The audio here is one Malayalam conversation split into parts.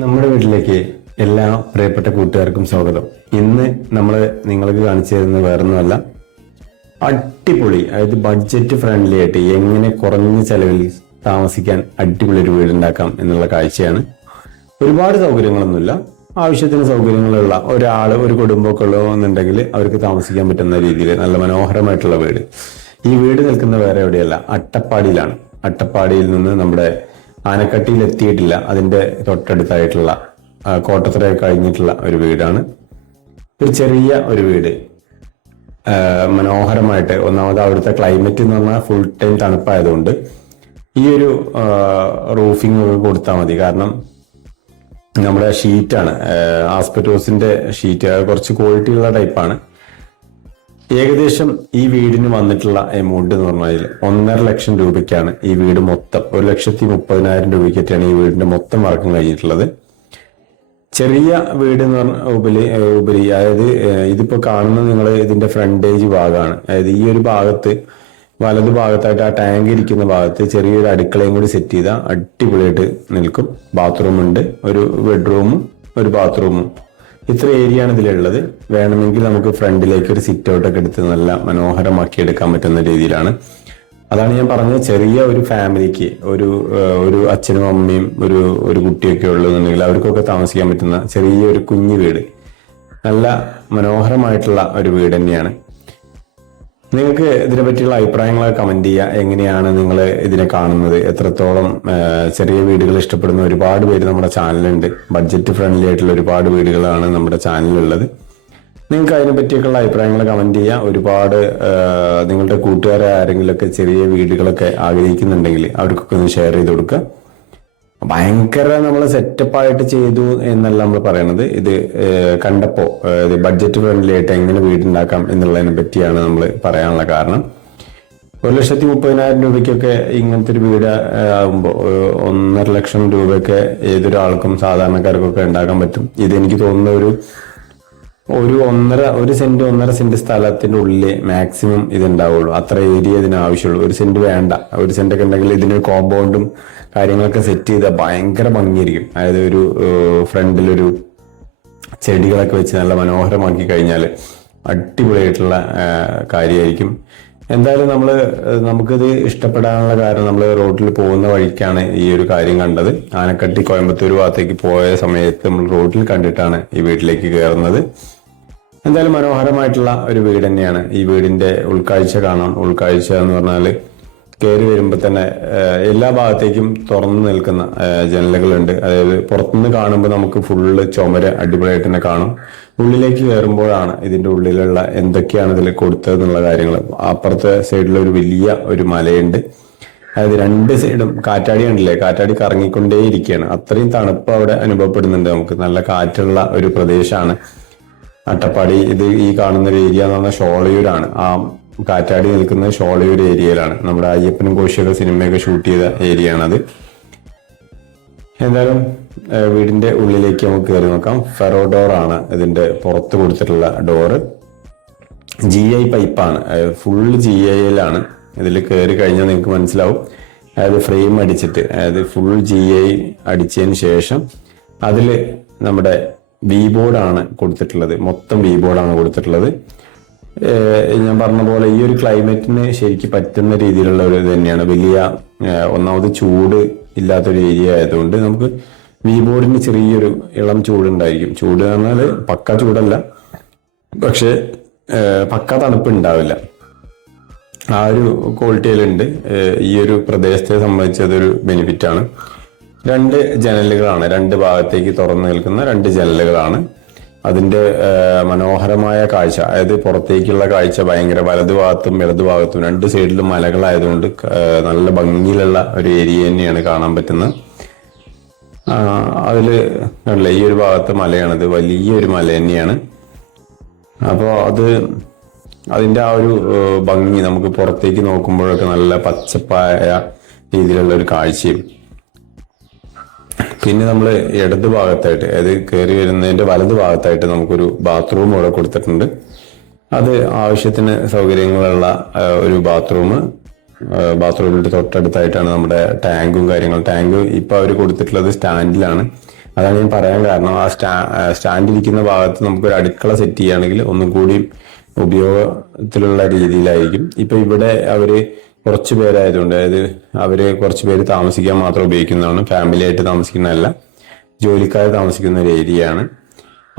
നമ്മുടെ വീട്ടിലേക്ക് എല്ലാ പ്രിയപ്പെട്ട കൂട്ടുകാർക്കും സ്വാഗതം. ഇന്ന് നമ്മൾ നിങ്ങൾക്ക് കാണിച്ചു തരുന്നത് വേറൊന്നുമല്ല. അടിപൊളി അതായത് ബഡ്ജറ്റ് ഫ്രണ്ട്ലി ആയിട്ട് എങ്ങനെ കുറഞ്ഞ ചെലവിൽ താമസിക്കാൻ അടിപൊളി ഒരു വീടുണ്ടാക്കാം എന്നുള്ള കാഴ്ചയാണ്. ഒരുപാട് സൗകര്യങ്ങളൊന്നുമില്ല. ആവശ്യത്തിന് സൗകര്യങ്ങളുള്ള ഒരാൾ ഒരു കുടുംബമൊക്കെ ഉള്ളതെന്നുണ്ടെങ്കിൽ അവർക്ക് താമസിക്കാൻ പറ്റുന്ന രീതിയിൽ നല്ല മനോഹരമായിട്ടുള്ള വീട്. ഈ വീട് നിൽക്കുന്ന വേറെ എവിടെയല്ല അട്ടപ്പാടിയിലാണ്. അട്ടപ്പാടിയിൽ നിന്ന് നമ്മുടെ ആനക്കട്ടിയിൽ എത്തിയിട്ടില്ല അതിന്റെ തൊട്ടടുത്തായിട്ടുള്ള കോട്ടത്തറ കഴിഞ്ഞിട്ടുള്ള ഒരു വീടാണ്. ഒരു ചെറിയ ഒരു വീട്. മനോഹരമായിട്ട് ഒന്നാമത് അവിടുത്തെ ക്ലൈമറ്റ് എന്ന് പറഞ്ഞാൽ ഫുൾ ടൈം തണുപ്പായതുകൊണ്ട് ഈ ഒരു റൂഫിംഗ് ഒക്കെ കൊടുത്താൽ മതി. കാരണം നമ്മുടെ ഷീറ്റാണ് ആസ്പെറ്റോസിന്റെ ഷീറ്റ് കുറച്ച് ക്വാളിറ്റി ഉള്ള ടൈപ്പാണ് ഏകദേശം ഈ വീടിന് വന്നിട്ടുള്ള എമൗണ്ട് എന്ന് പറഞ്ഞാൽ ഒന്നര ലക്ഷം രൂപയ്ക്കാണ് ഈ വീട് മൊത്തം. ഒരു ലക്ഷത്തി മുപ്പതിനായിരം രൂപയ്ക്കാണ് ഈ വീടിന്റെ മൊത്തം വർക്കും കഴിഞ്ഞിട്ടുള്ളത്. ചെറിയ വീട് എന്ന് പറഞ്ഞ ഉപരി ഉപരി അതായത് ഇതിപ്പോ കാണുന്ന നിങ്ങൾ ഇതിന്റെ ഫ്രണ്ടേജ് ഭാഗമാണ്. അതായത് ഈ ഒരു ഭാഗത്ത് വലതു ഭാഗത്തായിട്ട് ആ ടാങ്ക് ഇരിക്കുന്ന ഭാഗത്ത് ചെറിയൊരു അടുക്കളയും കൂടി സെറ്റ് ചെയ്താൽ അടിപൊളിയായിട്ട് നിൽക്കും. ബാത്റൂം ഉണ്ട് ഒരു ബെഡ്റൂമും ഒരു ബാത്റൂമും ഇത്ര ഏരിയ ആണ് ഇതിലുള്ളത്. വേണമെങ്കിൽ നമുക്ക് ഫ്രണ്ടിലേക്ക് ഒരു സിറ്റ് ഔട്ട് ഒക്കെ എടുത്ത് നല്ല മനോഹരമാക്കി എടുക്കാൻ പറ്റുന്ന രീതിയിലാണ്. അതാണ് ഞാൻ പറഞ്ഞ ചെറിയ ഒരു ഫാമിലിക്ക് ഒരു ഒരു അച്ഛനും അമ്മയും ഒരു ഒരു കുട്ടിയൊക്കെ ഉള്ളതെന്നുണ്ടെങ്കിൽ അവർക്കൊക്കെ താമസിക്കാൻ പറ്റുന്ന ചെറിയൊരു കുഞ്ഞു വീട്. നല്ല മനോഹരമായിട്ടുള്ള ഒരു വീട് തന്നെയാണ്. നിങ്ങൾക്ക് ഇതിനെ പറ്റിയുള്ള അഭിപ്രായങ്ങളൊക്കെ കമന്റ് ചെയ്യുക. എങ്ങനെയാണ് നിങ്ങൾ ഇതിനെ കാണുന്നത്? എത്രത്തോളം ചെറിയ വീടുകൾ ഇഷ്ടപ്പെടുന്ന ഒരുപാട് പേര് നമ്മുടെ ചാനലുണ്ട് ബഡ്ജറ്റ് ഫ്രണ്ട്ലി ആയിട്ടുള്ള ഒരുപാട് വീടുകളാണ് നമ്മുടെ ചാനലിലുള്ളത്. നിങ്ങൾക്ക് അതിനെ പറ്റിയൊക്കെയുള്ള അഭിപ്രായങ്ങൾ കമന്റ് ചെയ്യുക. ഒരുപാട് നിങ്ങളുടെ കൂട്ടുകാരെ ആരെങ്കിലുമൊക്കെ ചെറിയ വീടുകളൊക്കെ ആഗ്രഹിക്കുന്നുണ്ടെങ്കിൽ അവർക്കൊക്കെ ഒന്ന് ഷെയർ ചെയ്ത് കൊടുക്കുക. ഭയങ്കര നമ്മൾ സെറ്റപ്പ് ആയിട്ട് ചെയ്തു എന്നല്ല നമ്മൾ പറയണത്. ഇത് കണ്ടപ്പോ ഇത് ബഡ്ജറ്റ് ഫ്രണ്ട്ലി ആയിട്ട് എങ്ങനെ വീടുണ്ടാക്കാം എന്നുള്ളതിനെ പറ്റിയാണ് നമ്മൾ പറയാനുള്ള കാരണം. ഒരു ലക്ഷത്തി മുപ്പതിനായിരം രൂപയ്ക്കൊക്കെ ഇങ്ങനത്തെ ഒരു വീട് ആകുമ്പോൾ ഒന്നര ലക്ഷം രൂപയൊക്കെ ഏതൊരാൾക്കും സാധാരണക്കാർക്കൊക്കെ ഉണ്ടാക്കാൻ പറ്റും. ഇതെനിക്ക് തോന്നുന്ന ഒരു ഒരു ഒന്നര ഒരു സെന്റ് ഒന്നര സെന്റ് സ്ഥലത്തിന്റെ ഉള്ളിൽ മാക്സിമം ഇത് ഉണ്ടാവുള്ളൂ അത്ര ഏരിയ ഇതിന് ആവശ്യമുള്ളൂ. ഒരു സെന്റ് വേണ്ട. ഒരു സെന്റ് ഒക്കെ ഉണ്ടെങ്കിൽ ഇതിന് കോമ്പൗണ്ടും കാര്യങ്ങളൊക്കെ സെറ്റ് ചെയ്താൽ ഭയങ്കര ഭംഗിയായിരിക്കും. അതായത് ഒരു ഫ്രണ്ടിലൊരു ചെടികളൊക്കെ വെച്ച് നല്ല മനോഹരമാക്കി കഴിഞ്ഞാൽ അടിപൊളിയായിട്ടുള്ള കാര്യമായിരിക്കും. എന്തായാലും നമ്മൾ നമുക്കിത് ഇഷ്ടപ്പെടാനുള്ള കാരണം നമ്മൾ റോഡിൽ പോകുന്ന വഴിക്കാണ് ഈ ഒരു കാര്യം കണ്ടത്. ആനക്കട്ടി കോയമ്പത്തൂർ ഭാഗത്തേക്ക് പോയ സമയത്ത് നമ്മൾ റോഡിൽ കണ്ടിട്ടാണ് ഈ വീട്ടിലേക്ക് കയറുന്നത്. എന്തായാലും മനോഹരമായിട്ടുള്ള ഒരു വീട് തന്നെയാണ്. ഈ വീടിന്റെ ഉൾക്കാഴ്ച കാണാം. ഉൾക്കാഴ്ച എന്ന് പറഞ്ഞാൽ കയറി വരുമ്പോൾ തന്നെ എല്ലാ ഭാഗത്തേക്കും തുറന്നു നിൽക്കുന്ന ജനലുകളുണ്ട്. അതായത് പുറത്തുനിന്ന് കാണുമ്പോൾ നമുക്ക് ഫുള്ള് ചുമര് അടിപൊളിയായിട്ട് തന്നെ കാണും. ഉള്ളിലേക്ക് കയറുമ്പോഴാണ് ഇതിന്റെ ഉള്ളിലുള്ള എന്തൊക്കെയാണ് ഇതിൽ കൊടുത്തത് എന്നുള്ള കാര്യങ്ങൾ. അപ്പുറത്തെ സൈഡിൽ ഒരു വലിയ ഒരു മലയുണ്ട്. അതായത് രണ്ട് സൈഡും കാറ്റാടി ഉണ്ടല്ലേ കാറ്റാടി കറങ്ങിക്കൊണ്ടേയിരിക്കുകയാണ്. അത്രയും തണുപ്പ് അവിടെ അനുഭവപ്പെടുന്നുണ്ട് നമുക്ക്. നല്ല കാറ്റുള്ള ഒരു പ്രദേശമാണ്. അട്ടപ്പാടി ഇത് ഈ കാണുന്ന ഒരു ഏരിയ എന്ന് പറഞ്ഞാൽ ഷോളയൂരാണ്. ആ കാറ്റാടി നിൽക്കുന്നത് ഷോളയൂർ ഏരിയയിലാണ്. നമ്മുടെ അയ്യപ്പനും കോശിയൊക്കെ സിനിമയൊക്കെ ഷൂട്ട് ചെയ്ത ഏരിയ ആണത് എന്തായാലും വീടിന്റെ ഉള്ളിലേക്ക് നമുക്ക് കയറി നോക്കാം. ഫെറോ ഡോർ ആണ് ഇതിന്റെ പുറത്ത് കൊടുത്തിട്ടുള്ള ഡോറ്. ജി ഐ പൈപ്പാണ്. ഫുൾ ജി ആണ് ഇതിൽ കയറി കഴിഞ്ഞാൽ നിങ്ങൾക്ക് മനസ്സിലാവും. അതായത് ഫ്രെയിം അടിച്ചിട്ട് അതായത് ഫുൾ ജി ഐ അടിച്ചതിന് ശേഷം അതിൽ നമ്മുടെ വി ബോർഡാണ് കൊടുത്തിട്ടുള്ളത്. മൊത്തം വി ബോർഡാണ് കൊടുത്തിട്ടുള്ളത്. ഞാൻ പറഞ്ഞ പോലെ ഈ ഒരു ക്ലൈമറ്റിന് ശരിക്ക് പറ്റുന്ന രീതിയിലുള്ള ഒരു തന്നെയാണ്. വലിയ ഒന്നാമത് ചൂട് ഇല്ലാത്തൊരു ഏരിയ ആയതുകൊണ്ട് നമുക്ക് വി ബോർഡിന് ചെറിയൊരു ഇളം ചൂടുണ്ടായിരിക്കും. ചൂട് പറഞ്ഞാൽ പക്ക ചൂടല്ല. പക്ഷേ പക്ക തണുപ്പ് ഉണ്ടാവില്ല. ആ ഒരു ക്വാളിറ്റിയിലുണ്ട്. ഈ ഒരു പ്രദേശത്തെ സംബന്ധിച്ച് അതൊരു ബെനിഫിറ്റ് ആണ് രണ്ട് ജനലുകളാണ്. രണ്ട് ഭാഗത്തേക്ക് തുറന്നു നിൽക്കുന്ന രണ്ട് ജനലുകളാണ്. അതിന്റെ മനോഹരമായ കാഴ്ച. അതായത് പുറത്തേക്കുള്ള കാഴ്ച ഭയങ്കര വലതു ഭാഗത്തും ഇടതു ഭാഗത്തും രണ്ട് സൈഡിലും മലകളായതുകൊണ്ട് നല്ല ഭംഗിയിലുള്ള ഒരു ഏരിയ തന്നെയാണ് കാണാൻ പറ്റുന്നത്. അതിൽ കണ്ടില്ലേ ഈ ഒരു ഭാഗത്തെ മലയാണിത് വലിയൊരു മല തന്നെയാണ്. അപ്പോൾ അത് അതിന്റെ ആ ഒരു ഭംഗി നമുക്ക് പുറത്തേക്ക് നോക്കുമ്പോഴൊക്കെ നല്ല പച്ചപ്പായ രീതിയിലുള്ള ഒരു കാഴ്ചയും പിന്നെ നമ്മൾ ഇടത് ഭാഗത്തായിട്ട് അതായത് കയറി വരുന്നതിന്റെ വലത് ഭാഗത്തായിട്ട് നമുക്കൊരു ബാത്റൂം ഇവിടെ കൊടുത്തിട്ടുണ്ട്. അത് ആവശ്യത്തിന് സൗകര്യങ്ങളുള്ള ഒരു ബാത്റൂം ബാത്റൂമിന്റെ തൊട്ടടുത്തായിട്ടാണ് നമ്മുടെ ടാങ്കും കാര്യങ്ങളും. ടാങ്ക് ഇപ്പൊ അവർ കൊടുത്തിട്ടുള്ളത് സ്റ്റാൻഡിലാണ്. അതാണ് ഞാൻ പറയാൻ കാരണം ആ സ്റ്റാ സ്റ്റാൻഡ് ഇരിക്കുന്ന ഭാഗത്ത് നമുക്കൊരു അടുക്കള സെറ്റ് ചെയ്യുകയാണെങ്കിൽ ഒന്നും കൂടി ഉപയോഗത്തിലുള്ള രീതിയിലായിരിക്കും. ഇപ്പൊ ഇവിടെ അവർ കുറച്ച് പേരായതുകൊണ്ട് അതായത് അവർ കുറച്ച് പേര് താമസിക്കാൻ മാത്രം ഉപയോഗിക്കുന്നതാണ്. ഫാമിലി ആയിട്ട് താമസിക്കുന്നതല്ല. ജോലിക്കാർ താമസിക്കുന്ന ഒരു ഏരിയയാണ്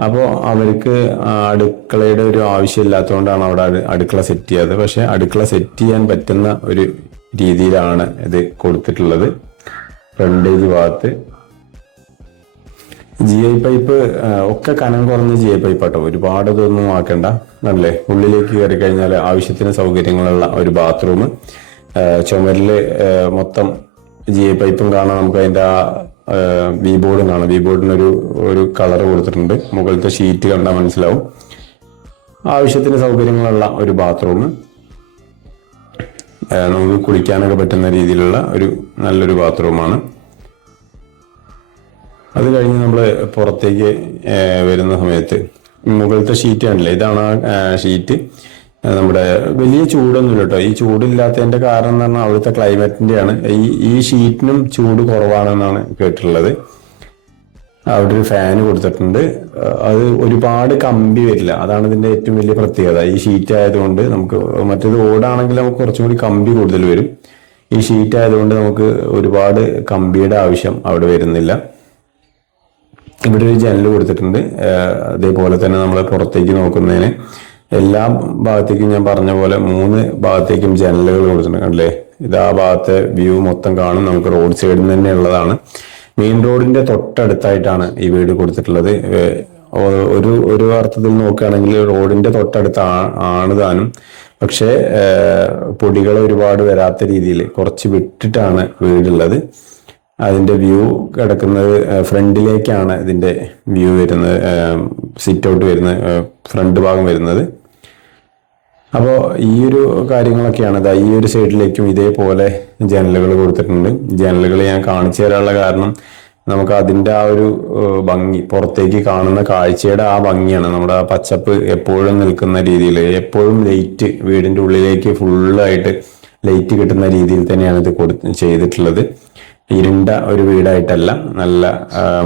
അപ്പോൾ അവർക്ക് അടുക്കളയുടെ ഒരു ആവശ്യമില്ലാത്തതുകൊണ്ടാണ് അവിടെ അടു- അടുക്കള സെറ്റ് ചെയ്യാത്തത്. പക്ഷെ അടുക്കള സെറ്റ് ചെയ്യാൻ പറ്റുന്ന ഒരു രീതിയിലാണ് ഇത് കൊടുത്തിട്ടുള്ളത്. ഫ്രണ്ടേജ് ഭാഗത്ത്. ജി ഐ പൈപ്പ് ഒക്കെ കനം കുറഞ്ഞ ജി ഐ പൈപ്പ് ആട്ടോ. ഒരുപാട് ഇതൊന്നും ആക്കണ്ട. അല്ലേ? ഉള്ളിലേക്ക് കയറി കഴിഞ്ഞാൽ ആവശ്യത്തിന് സൗകര്യങ്ങളുള്ള ഒരു ബാത്റൂം ചുമരിൽ ആ, മൊത്തം ജി ഐ പൈപ്പും കാണാം. നമുക്ക് അതിന്റെ ആ വി ബോർഡും കാണാം. വി ബോർഡിന് ഒരു ഒരു കളർ കൊടുത്തിട്ടുണ്ട്. മുകളിലത്തെ ഷീറ്റ് കണ്ടാൽ മനസ്സിലാവും. ആവശ്യത്തിന് സൗകര്യങ്ങളുള്ള ഒരു ബാത്റൂം. നമുക്ക് കുളിക്കാനൊക്കെ പറ്റുന്ന രീതിയിലുള്ള ഒരു നല്ലൊരു ബാത്റൂമാണ്. അത് കഴിഞ്ഞ് നമ്മൾ പുറത്തേക്ക് വരുന്ന സമയത്ത് മുകളിലത്തെ ഷീറ്റ് ആണല്ലേ ഇതാണ് ആ ഷീറ്റ്. നമ്മുടെ വലിയ ചൂടൊന്നുമില്ല കേട്ടോ. ഈ ചൂടില്ലാത്തതിന്റെ കാരണം എന്ന് പറഞ്ഞാൽ അവിടുത്തെ ക്ലൈമറ്റിന്റെയാണ്. ഈ ഈ ഷീറ്റിനും ചൂട് കുറവാണെന്നാണ് കേട്ടിട്ടുള്ളത്. അവിടെ ഒരു ഫാൻ കൊടുത്തിട്ടുണ്ട്. അത് ഒരുപാട് കമ്പി വരില്ല. അതാണ് ഇതിന്റെ ഏറ്റവും വലിയ പ്രത്യേകത. ഈ ഷീറ്റ് ആയതുകൊണ്ട് നമുക്ക് മറ്റേത് ഓടാണെങ്കിൽ നമുക്ക് കുറച്ചും കൂടി കമ്പി കൂടുതൽ വരും. ഈ ഷീറ്റ് ആയതുകൊണ്ട് നമുക്ക് ഒരുപാട് കമ്പിയുടെ ആവശ്യം അവിടെ വരുന്നില്ല. ഇവിടെ ഒരു ജനൽ കൊടുത്തിട്ടുണ്ട്. അതേപോലെ തന്നെ നമ്മൾ പുറത്തേക്ക് നോക്കുന്നതിന്. എല്ലാ ഭാഗത്തേക്കും ഞാൻ പറഞ്ഞ പോലെ മൂന്ന് ഭാഗത്തേക്കും ജനലുകൾ കൊടുത്തിട്ടുണ്ട്. കണ്ടില്ലേ? ഇത് ആ ഭാഗത്തെ വ്യൂ മൊത്തം കാണും. നമുക്ക് റോഡ് സൈഡിൽ നിന്ന് തന്നെ ഉള്ളതാണ്. മെയിൻ റോഡിന്റെ തൊട്ടടുത്തായിട്ടാണ് ഈ വീട് കൊടുത്തിട്ടുള്ളത്. ഒരു ഒരു അർത്ഥത്തിൽ നോക്കുകയാണെങ്കിൽ റോഡിന്റെ തൊട്ടടുത്ത് ആണ് താനും. പക്ഷേ പൊടികൾ ഒരുപാട് വരാത്ത രീതിയിൽ കുറച്ച് വിട്ടിട്ടാണ് വീടുള്ളത്. അതിന്റെ വ്യൂ കിടക്കുന്നത് ഫ്രണ്ടിലേക്കാണ് ഇതിന്റെ വ്യൂ വരുന്നത് സിറ്റ് ഔട്ട് വരുന്നത് ഫ്രണ്ട് ഭാഗം വരുന്നത്. അപ്പോൾ ഈ ഒരു കാര്യങ്ങളൊക്കെയാണ് ദാ ഈ ഒരു സൈഡിലേക്കും ഇതേപോലെ ജനലുകൾ കൊടുത്തിട്ടുണ്ട്. ജനലുകൾ ഞാൻ കാണിച്ചു തരാനുള്ള കാരണം നമുക്ക് അതിന്റെ ആ ഒരു ഭംഗി പുറത്തേക്ക് കാണുന്ന കാഴ്ചയുടെ ആ ഭംഗിയാണ്. നമ്മുടെ ആ പച്ചപ്പ് എപ്പോഴും നിൽക്കുന്ന രീതിയിൽ എപ്പോഴും ലൈറ്റ് വീടിന്റെ ഉള്ളിലേക്ക് ഫുള്ളായിട്ട് ലൈറ്റ് കിട്ടുന്ന രീതിയിൽ തന്നെയാണ് ഇത് കൊടു ചെയ്തിട്ടുള്ളത്. ഇരുണ്ട ഒരു വീടായിട്ടല്ല നല്ല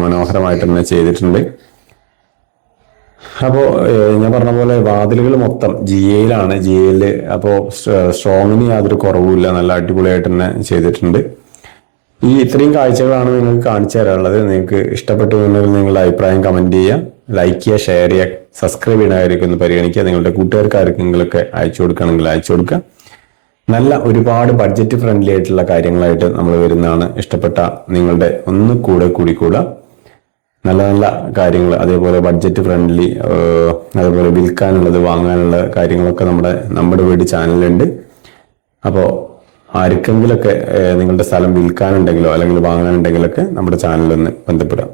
മനോഹരമായിട്ട് തന്നെ ചെയ്തിട്ടുണ്ട്. അപ്പോൾ ഞാൻ പറഞ്ഞ പോലെ വാതിലുകൾ മൊത്തം ജി എയിലാണ് ജി എയിൽ അപ്പോൾ സ്ട്രോങ്ങിന് യാതൊരു കുറവുമില്ല. നല്ല അടിപൊളിയായിട്ട് തന്നെ ചെയ്തിട്ടുണ്ട്. ഈ ഇത്രയും കാഴ്ചകളാണ് നിങ്ങൾക്ക് കാണിച്ചു തരാനുള്ളത്. നിങ്ങൾക്ക് ഇഷ്ടപ്പെട്ടു എന്നുണ്ടെങ്കിൽ നിങ്ങളുടെ അഭിപ്രായം കമന്റ് ചെയ്യുക. ലൈക്ക് ചെയ്യുക ഷെയർ ചെയ്യുക സബ്സ്ക്രൈബ് ചെയ്യണമായിരിക്കും ഒന്ന് പരിഗണിക്കുക. നിങ്ങളുടെ കൂട്ടുകാർക്ക് ആർക്കെങ്കിലൊക്കെ അയച്ചു കൊടുക്കുകയാണെങ്കിൽ അയച്ചു കൊടുക്കുക. നല്ല ഒരുപാട് ബഡ്ജറ്റ് ഫ്രണ്ട്ലി ആയിട്ടുള്ള കാര്യങ്ങളായിട്ട് നമ്മൾ വരുന്നതാണ് ഇഷ്ടപ്പെട്ട നിങ്ങളുടെ ഒന്ന് കൂടെ കൂടിക്കൂടാ. നല്ല നല്ല കാര്യങ്ങൾ അതേപോലെ ബഡ്ജറ്റ് ഫ്രണ്ട്ലി അതേപോലെ വിൽക്കാനുള്ളത് വാങ്ങാനുള്ള കാര്യങ്ങളൊക്കെ നമ്മുടെ നമ്മുടെ വീട് ചാനലുണ്ട് അപ്പോൾ ആർക്കെങ്കിലൊക്കെ നിങ്ങളുടെ സ്ഥലം വിൽക്കാനുണ്ടെങ്കിലോ അല്ലെങ്കിൽ വാങ്ങാനുണ്ടെങ്കിലൊക്കെ നമ്മുടെ ചാനലിൽ ഒന്ന് ബന്ധപ്പെടാം